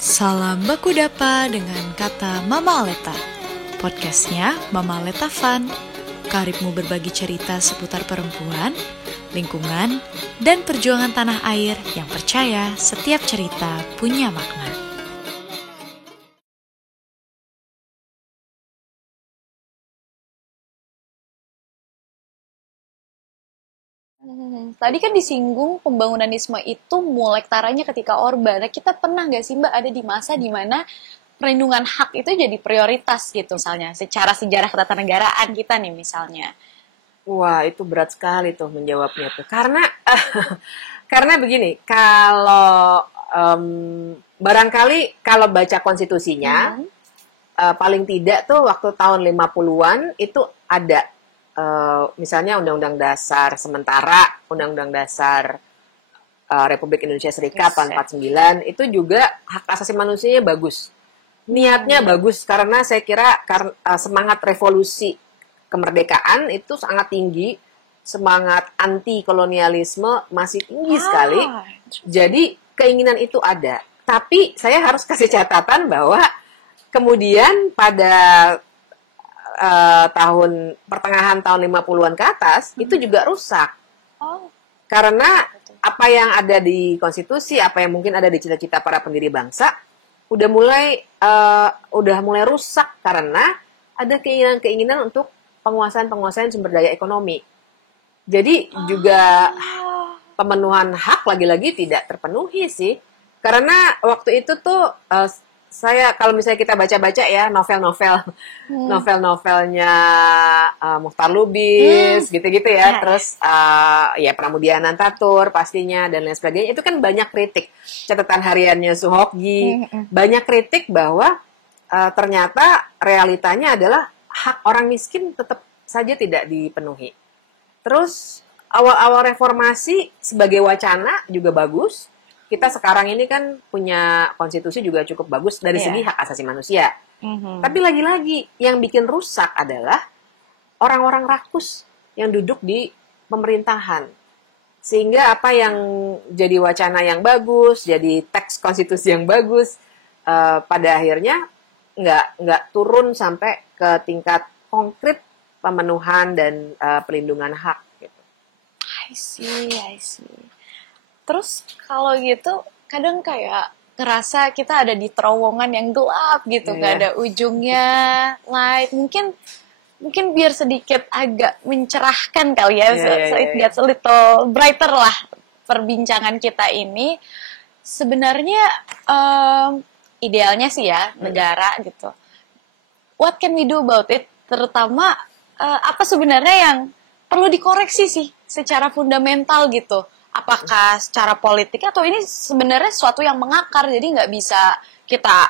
Salam baku dapa dengan kata Mama Aleta. Podcastnya Mama Aleta Fun. Karibmu berbagi cerita seputar perempuan, lingkungan, dan perjuangan tanah air yang percaya setiap cerita punya makna. Tadi kan disinggung pembangunanisme itu mulai ketaranya ketika Orba. Nah, kita pernah nggak sih Mbak ada di masa di mana perlindungan hak itu jadi prioritas gitu misalnya, secara sejarah ketatanegaraan kita nih misalnya. Wah, itu berat sekali tuh menjawabnya tuh. Karena begini, kalau barangkali kalau baca konstitusinya, paling tidak tuh waktu tahun 50-an itu ada misalnya Undang-Undang Dasar sementara, Undang-Undang Dasar Republik Indonesia Serikat tahun 49, itu juga hak asasi manusianya bagus. Niatnya bagus karena saya kira semangat revolusi kemerdekaan itu sangat tinggi, semangat anti kolonialisme masih tinggi sekali. Jadi keinginan itu ada. Tapi saya harus kasih catatan bahwa kemudian pada pertengahan tahun 50-an ke atas itu juga rusak. Karena apa yang ada di konstitusi, apa yang mungkin ada di cita-cita para pendiri bangsa udah mulai rusak karena ada keinginan untuk penguasaan sumber daya ekonomi. Jadi juga pemenuhan hak lagi-lagi tidak terpenuhi sih. Karena waktu itu tuh saya kalau misalnya kita baca-baca ya novel-novelnya Muchtar Lubis gitu-gitu ya, terus ya Pramudia Anantatur pastinya dan lain sebagainya, itu kan banyak kritik. Catatan hariannya Suhokji banyak kritik bahwa ternyata realitanya adalah hak orang miskin tetap saja tidak dipenuhi. Terus awal-awal reformasi sebagai wacana juga bagus. Kita sekarang ini kan punya konstitusi juga cukup bagus dari segi hak asasi manusia. Tapi lagi-lagi yang bikin rusak adalah orang-orang rakus yang duduk di pemerintahan. Sehingga apa yang jadi wacana yang bagus, jadi teks konstitusi yang bagus, pada akhirnya nggak turun sampai ke tingkat konkret pemenuhan dan pelindungan hak. Gitu. I see. Terus kalau gitu kadang kayak ngerasa kita ada di terowongan yang gelap gitu, nggak ada ujungnya, light. Mungkin biar sedikit agak mencerahkan kali ya, so it gets a little brighter lah perbincangan kita ini. Sebenarnya idealnya sih ya negara gitu. What can we do about it? Terutama apa sebenarnya yang perlu dikoreksi sih secara fundamental gitu. Apakah secara politik atau ini sebenarnya sesuatu yang mengakar, jadi nggak bisa kita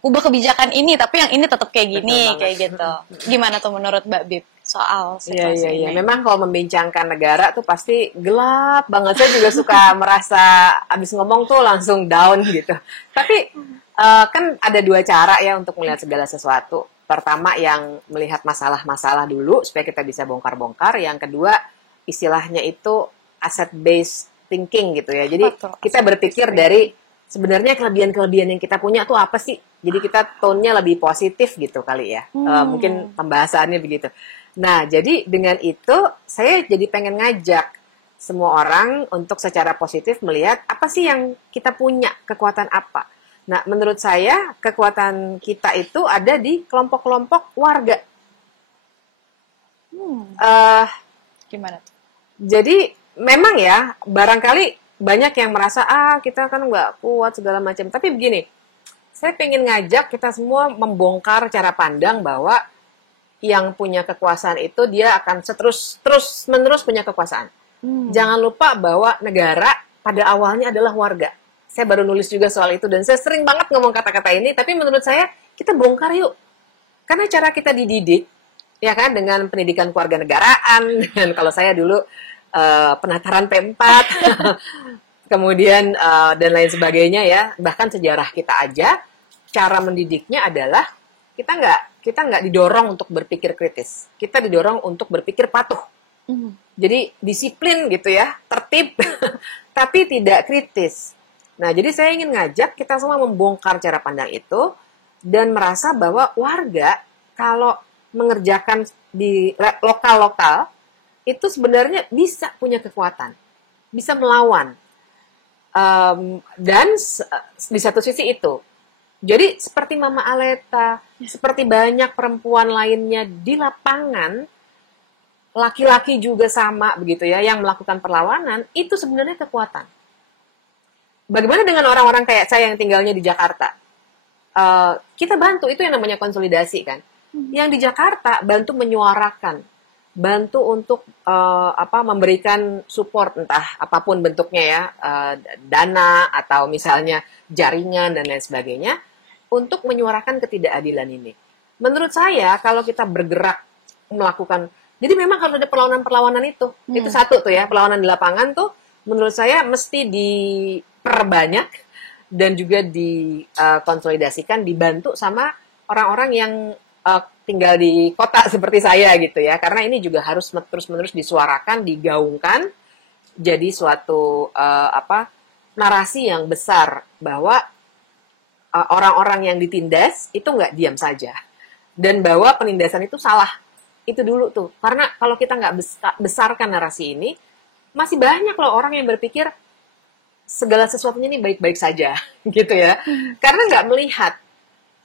ubah kebijakan ini tapi yang ini tetap kayak gini, kayak gitu. Gimana tuh menurut Mbak Bib soal situasi ini? Memang kalau membincangkan negara tuh pasti gelap banget. Saya juga suka merasa abis ngomong tuh langsung down gitu. Tapi kan ada dua cara ya untuk melihat segala sesuatu. Pertama yang melihat masalah-masalah dulu supaya kita bisa bongkar-bongkar. Yang kedua istilahnya itu asset-based thinking gitu ya. Jadi kita berpikir dari sebenarnya kelebihan-kelebihan yang kita punya tuh apa sih? Jadi kita tone-nya lebih positif gitu kali ya. Mungkin pembahasannya begitu. Nah, jadi dengan itu saya jadi pengen ngajak semua orang untuk secara positif melihat apa sih yang kita punya, kekuatan apa. Nah, menurut saya kekuatan kita itu ada di kelompok-kelompok warga. Gimana tuh? Jadi memang ya, barangkali banyak yang merasa, kita kan nggak kuat segala macam. Tapi begini, saya pengen ngajak kita semua membongkar cara pandang bahwa yang punya kekuasaan itu dia akan terus-menerus punya kekuasaan. Jangan lupa bahwa negara pada awalnya adalah warga. Saya baru nulis juga soal itu, dan saya sering banget ngomong kata-kata ini, tapi menurut saya, kita bongkar yuk. Karena cara kita dididik, ya kan, dengan pendidikan kewarganegaraan, dan kalau saya dulu penataran P4, kemudian dan lain sebagainya ya, bahkan sejarah kita aja, cara mendidiknya adalah kita nggak didorong untuk berpikir kritis, kita didorong untuk berpikir patuh. Jadi disiplin gitu ya, tertib, tapi tidak kritis. Nah, jadi saya ingin ngajak kita semua membongkar cara pandang itu dan merasa bahwa warga kalau mengerjakan di lokal-lokal itu sebenarnya bisa punya kekuatan, bisa melawan. Dan di satu sisi itu, jadi seperti Mama Aleta, seperti banyak perempuan lainnya di lapangan, laki-laki juga sama begitu ya, yang melakukan perlawanan, itu sebenarnya kekuatan. Bagaimana dengan orang-orang kayak saya yang tinggalnya di Jakarta? Kita bantu, itu yang namanya konsolidasi kan. Yang di Jakarta bantu menyuarakan, bantu untuk memberikan support entah apapun bentuknya ya, dana atau misalnya jaringan dan lain sebagainya untuk menyuarakan ketidakadilan ini. Menurut saya kalau kita bergerak melakukan, jadi memang harus ada perlawanan-perlawanan itu satu tuh ya, perlawanan di lapangan tuh menurut saya mesti diperbanyak dan juga dikonsolidasikan, dibantu sama orang-orang yang tinggal di kota seperti saya gitu ya, karena ini juga harus terus-menerus disuarakan, digaungkan jadi suatu narasi yang besar bahwa orang-orang yang ditindas itu nggak diam saja dan bahwa penindasan itu salah. Itu dulu tuh, karena kalau kita nggak besarkan narasi ini, masih banyak loh orang yang berpikir segala sesuatunya ini baik-baik saja gitu ya, karena nggak melihat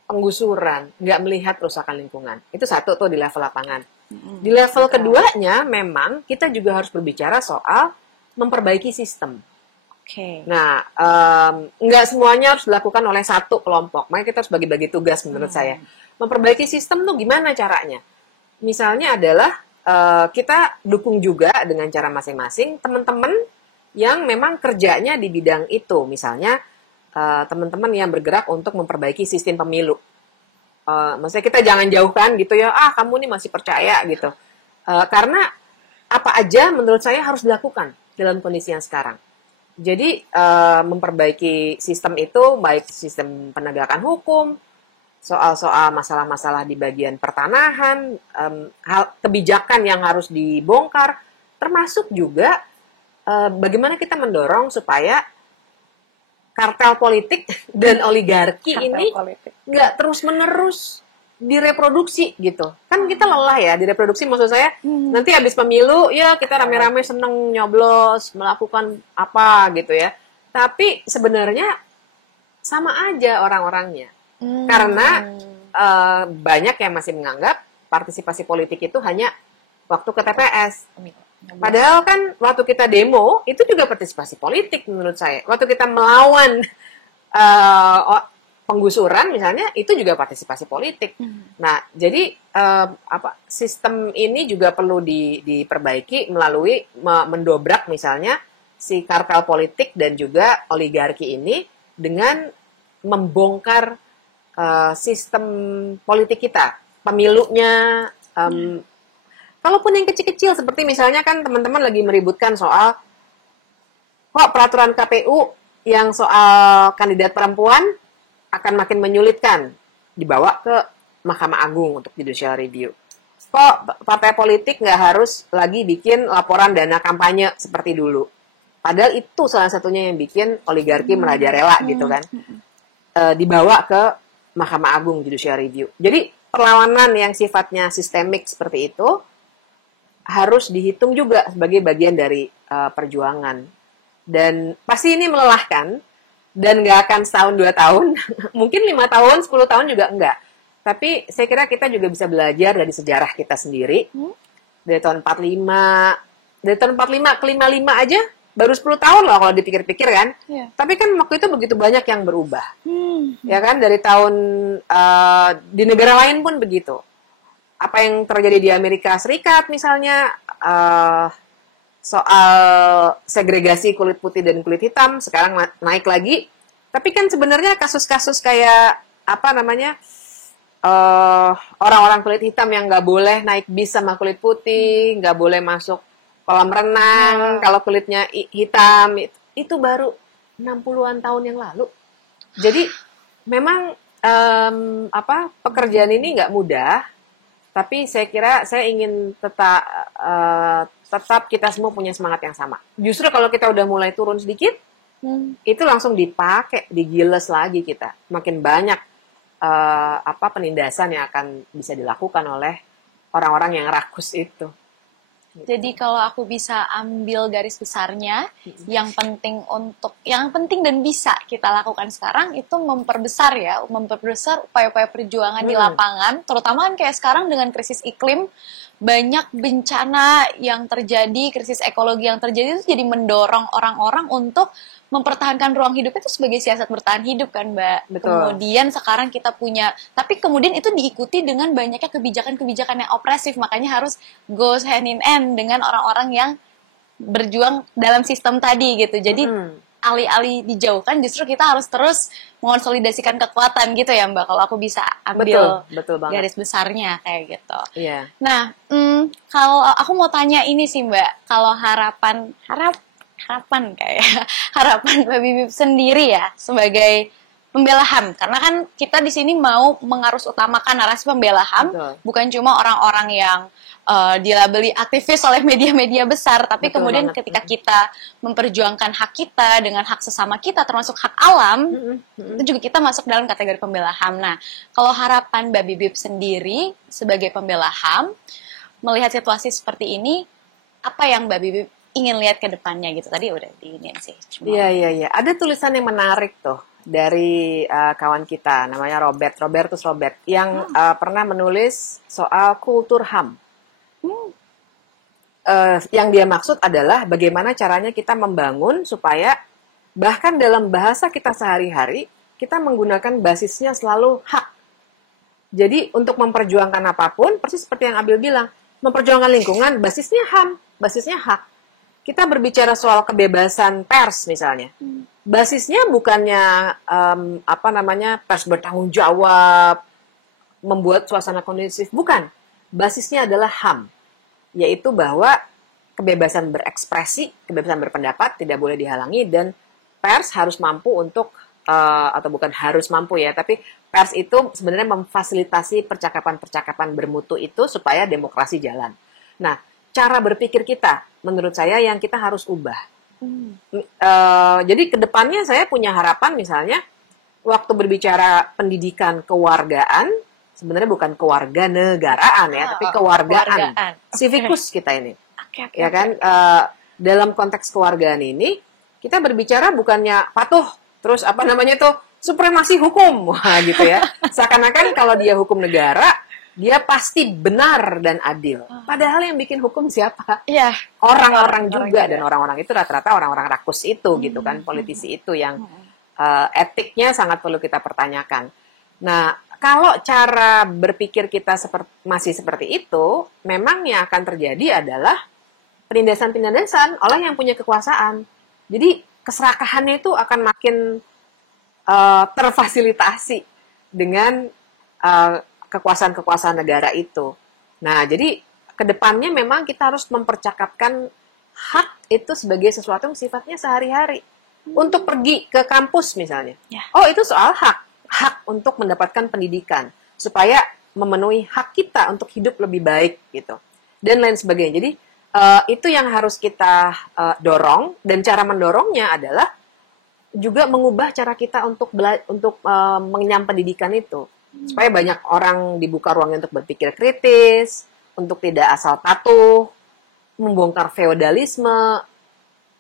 penggusuran, nggak melihat kerusakan lingkungan. Itu satu tuh di level lapangan. Di level keduanya memang kita juga harus berbicara soal memperbaiki sistem. Nah, nggak semuanya harus dilakukan oleh satu kelompok. Makanya kita harus bagi-bagi tugas menurut saya. Memperbaiki sistem tuh gimana caranya? Misalnya adalah kita dukung juga dengan cara masing-masing teman-teman yang memang kerjanya di bidang itu. Misalnya teman-teman yang bergerak untuk memperbaiki sistem pemilu. Maksudnya kita jangan jauhkan gitu ya, kamu nih masih percaya gitu. Karena apa aja menurut saya harus dilakukan dalam kondisi yang sekarang. Jadi memperbaiki sistem itu, baik sistem penegakan hukum, soal-soal masalah-masalah di bagian pertanahan, hal kebijakan yang harus dibongkar, termasuk juga bagaimana kita mendorong supaya kartel politik dan oligarki ini nggak terus-menerus direproduksi gitu. Kan kita lelah ya direproduksi, maksud saya nanti habis pemilu ya kita rame-rame seneng nyoblos, melakukan apa gitu ya. Tapi sebenarnya sama aja orang-orangnya. Karena banyak yang masih menganggap partisipasi politik itu hanya waktu ke TPS. Padahal kan waktu kita demo itu juga partisipasi politik menurut saya. Waktu kita melawan penggusuran misalnya itu juga partisipasi politik. Nah, jadi sistem ini juga perlu diperbaiki melalui mendobrak misalnya si kartel politik dan juga oligarki ini dengan membongkar sistem politik kita, pemilunya. Kalaupun yang kecil-kecil seperti misalnya kan teman-teman lagi meributkan soal kok peraturan KPU yang soal kandidat perempuan akan makin menyulitkan dibawa ke Mahkamah Agung untuk judicial review. Kok partai politik nggak harus lagi bikin laporan dana kampanye seperti dulu. Padahal itu salah satunya yang bikin oligarki merajalela gitu kan. Dibawa ke Mahkamah Agung judicial review. Jadi perlawanan yang sifatnya sistemik seperti itu harus dihitung juga sebagai bagian dari perjuangan. Dan pasti ini melelahkan, dan nggak akan setahun 2 tahun, mungkin 5 tahun, 10 tahun juga enggak. Tapi saya kira kita juga bisa belajar dari sejarah kita sendiri. Dari tahun 45 ke 55 aja, baru 10 tahun loh kalau dipikir-pikir kan. Tapi kan waktu itu begitu banyak yang berubah. Ya kan, dari tahun, di negara lain pun begitu. Apa yang terjadi di Amerika Serikat misalnya, soal segregasi kulit putih dan kulit hitam, sekarang naik lagi. Tapi kan sebenarnya kasus-kasus kayak, orang-orang kulit hitam yang nggak boleh naik bis sama kulit putih, nggak boleh masuk kolam renang, kalau kulitnya hitam, itu baru 60-an tahun yang lalu. Jadi memang pekerjaan ini nggak mudah. Tapi saya kira saya ingin tetap tetap kita semua punya semangat yang sama. Justru kalau kita udah mulai turun sedikit, itu langsung dipakai, digiles lagi kita. Makin banyak penindasan yang akan bisa dilakukan oleh orang-orang yang rakus itu. Jadi kalau aku bisa ambil garis besarnya, yang penting dan bisa kita lakukan sekarang itu memperbesar upaya-upaya perjuangan di lapangan, terutama kan kayak sekarang dengan krisis iklim, banyak bencana yang terjadi, krisis ekologi yang terjadi itu jadi mendorong orang-orang untuk mempertahankan ruang hidup itu sebagai siasat bertahan hidup kan, Mbak. Betul. Kemudian sekarang kita punya, tapi kemudian itu diikuti dengan banyaknya kebijakan-kebijakan yang opresif, makanya harus goes hand in hand dengan orang-orang yang berjuang dalam sistem tadi gitu. Jadi alih-alih dijauhkan, justru kita harus terus mengonsolidasikan kekuatan gitu ya, Mbak. Kalau aku bisa ambil betul banget. garis besarnya kayak gitu. Iya. Nah, kalau aku mau tanya ini sih, Mbak, kalau harapan Mbak Bibip sendiri ya sebagai pembela HAM, karena kan kita di sini mau mengarus utamakan narasi pembela HAM, bukan cuma orang-orang yang dilabeli aktivis oleh media-media besar, tapi kemudian ketika kita memperjuangkan hak kita dengan hak sesama kita, termasuk hak alam, itu juga kita masuk dalam kategori pembela HAM. Nah, kalau harapan Mbak Bibip sendiri sebagai pembela HAM, melihat situasi seperti ini, apa yang Mbak Bibip ingin lihat ke depannya gitu? Tadi udah diinin sih. Iya. Ada tulisan yang menarik tuh dari kawan kita, namanya Robertus Robert, yang pernah menulis soal kultur HAM. Yang dia maksud adalah bagaimana caranya kita membangun supaya bahkan dalam bahasa kita sehari-hari, kita menggunakan basisnya selalu hak. Jadi untuk memperjuangkan apapun, persis seperti yang Abil bilang, memperjuangkan lingkungan, basisnya HAM, basisnya hak. Kita berbicara soal kebebasan pers misalnya, basisnya bukannya pers bertanggung jawab, membuat suasana kondusif, bukan. Basisnya adalah HAM, yaitu bahwa kebebasan berekspresi, kebebasan berpendapat tidak boleh dihalangi, dan pers harus mampu untuk atau bukan harus mampu ya, tapi pers itu sebenarnya memfasilitasi percakapan-percakapan bermutu itu supaya demokrasi jalan. Nah, cara berpikir kita, menurut saya yang kita harus ubah. Jadi kedepannya saya punya harapan misalnya, waktu berbicara pendidikan kewargaan, sebenarnya bukan kewarganegaraan ya, tapi kewargaan. Civikus kita ini. Ya kan, dalam konteks kewargaan ini, kita berbicara bukannya patuh, terus supremasi hukum, wah gitu ya. Seakan-akan kalau dia hukum negara, dia pasti benar dan adil. Padahal yang bikin hukum siapa? Iya. Orang-orang juga. Dan orang-orang itu rata-rata orang-orang rakus itu gitu kan. Politisi itu yang etiknya sangat perlu kita pertanyakan. Nah, kalau cara berpikir kita masih seperti itu, memang yang akan terjadi adalah penindasan-penindasan oleh yang punya kekuasaan. Jadi keserakahannya itu akan makin terfasilitasi dengan kekuasaan-kekuasaan negara itu. Nah, jadi kedepannya memang kita harus mempercakapkan hak itu sebagai sesuatu yang sifatnya sehari-hari. Untuk pergi ke kampus misalnya. Oh, itu soal hak. Hak untuk mendapatkan pendidikan. Supaya memenuhi hak kita untuk hidup lebih baik gitu. Dan lain sebagainya. Jadi, itu yang harus kita dorong. Dan cara mendorongnya adalah juga mengubah cara kita untuk mengenyam pendidikan itu. Supaya banyak orang dibuka ruangnya untuk berpikir kritis, untuk tidak asal patuh, membongkar feodalisme.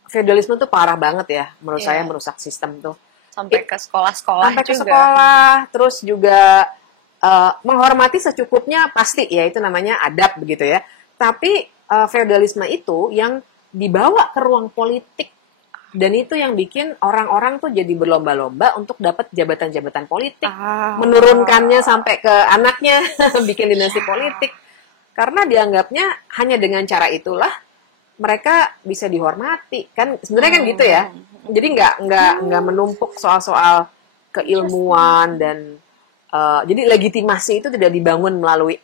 Feodalisme tuh parah banget ya, menurut saya merusak sistem tuh. Sampai ke sekolah-sekolah sampai ke sekolah, terus juga menghormati secukupnya pasti ya, itu namanya adab begitu ya. Tapi feodalisme itu yang dibawa ke ruang politik. Dan itu yang bikin orang-orang tuh jadi berlomba-lomba untuk dapat jabatan-jabatan politik. Menurunkannya sampai ke anaknya, bikin dinasti politik. Karena dianggapnya hanya dengan cara itulah mereka bisa dihormati. Kan sebenarnya kan gitu ya. Jadi nggak menumpuk soal-soal keilmuan dan jadi legitimasi itu tidak dibangun melalui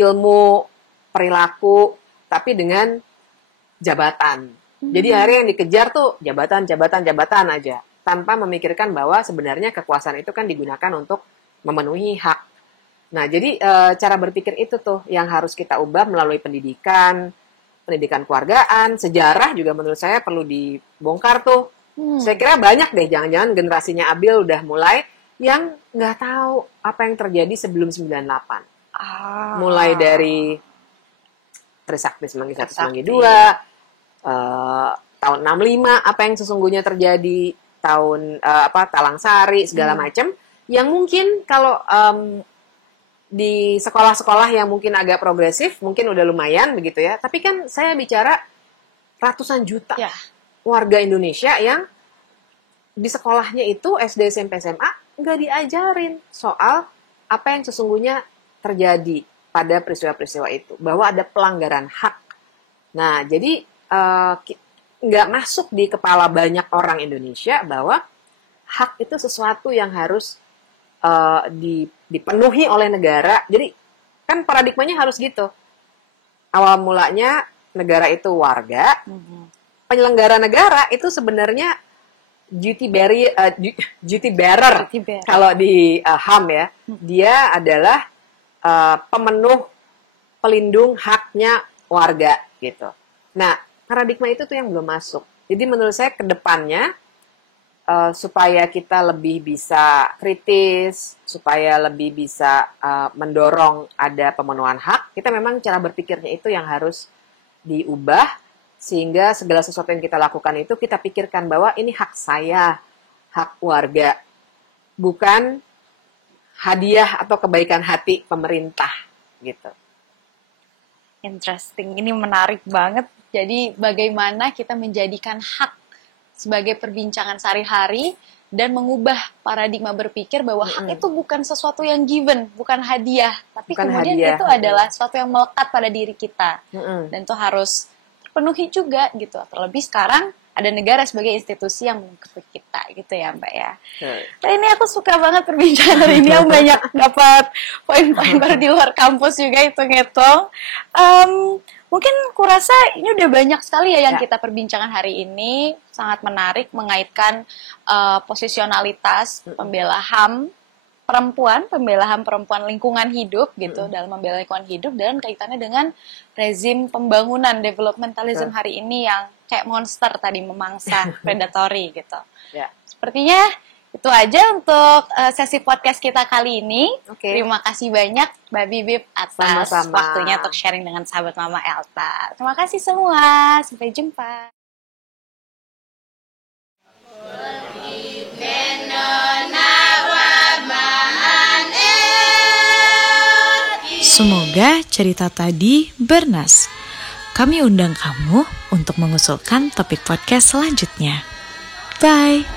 ilmu, perilaku, tapi dengan jabatan. Jadi hari yang dikejar tuh jabatan aja, tanpa memikirkan bahwa sebenarnya kekuasaan itu kan digunakan untuk memenuhi hak. Nah, jadi cara berpikir itu tuh yang harus kita ubah melalui pendidikan, pendidikan keluargaan, sejarah juga menurut saya perlu dibongkar tuh. Saya kira banyak deh, jangan-jangan generasinya Abil udah mulai yang nggak tahu apa yang terjadi sebelum 98. Mulai dari Trisakti Semanggi 1, Semanggi 2, tahun 65, apa yang sesungguhnya terjadi, tahun Talang Sari, segala macam, yang mungkin kalau di sekolah-sekolah yang mungkin agak progresif, mungkin udah lumayan begitu ya. Tapi kan saya bicara ratusan juta warga Indonesia yang di sekolahnya itu SD, SMP, SMA nggak diajarin soal apa yang sesungguhnya terjadi pada peristiwa-peristiwa itu, bahwa ada pelanggaran hak. Nah, jadi nggak masuk di kepala banyak orang Indonesia bahwa hak itu sesuatu yang harus dipenuhi oleh negara. Jadi kan paradigmanya harus gitu. Awal mulanya negara itu warga, penyelenggara negara itu sebenarnya duty bearer. Kalau di HAM ya, dia adalah pemenuh pelindung haknya warga gitu. Nah, paradigma itu tuh yang belum masuk. Jadi menurut saya ke depannya supaya kita lebih bisa kritis, supaya lebih bisa mendorong ada pemenuhan hak, kita memang cara berpikirnya itu yang harus diubah, sehingga segala sesuatu yang kita lakukan itu kita pikirkan bahwa ini hak saya, hak warga, bukan hadiah atau kebaikan hati pemerintah gitu. Interesting, ini menarik banget. Jadi bagaimana kita menjadikan hak sebagai perbincangan sehari-hari dan mengubah paradigma berpikir bahwa hak itu bukan sesuatu yang given, bukan hadiah, tapi bukan kemudian hadiah. Itu adalah sesuatu yang melekat pada diri kita dan itu harus terpenuhi juga gitu. Terlebih sekarang ada negara sebagai institusi yang mengikuti kita gitu ya Mbak ya. Nah, ini aku suka banget perbincangan hari ini, yang banyak dapat poin-poin baru di luar kampus juga hitung-hitung. Mungkin kurasa ini udah banyak sekali ya yang kita perbincangkan hari ini, sangat menarik mengaitkan posisionalitas pembela HAM perempuan, pembela HAM perempuan lingkungan hidup gitu, dalam membela lingkungan hidup dan kaitannya dengan rezim pembangunan developmentalism hari ini yang kayak monster tadi memangsa predatory gitu. Sepertinya itu aja untuk sesi podcast kita kali ini. Terima kasih banyak Mbak Bibip atas waktunya untuk sharing dengan sahabat Mama Elta. Terima kasih semua. Sampai jumpa. Semoga cerita tadi bernas. Kami undang kamu untuk mengusulkan topik podcast selanjutnya. Bye!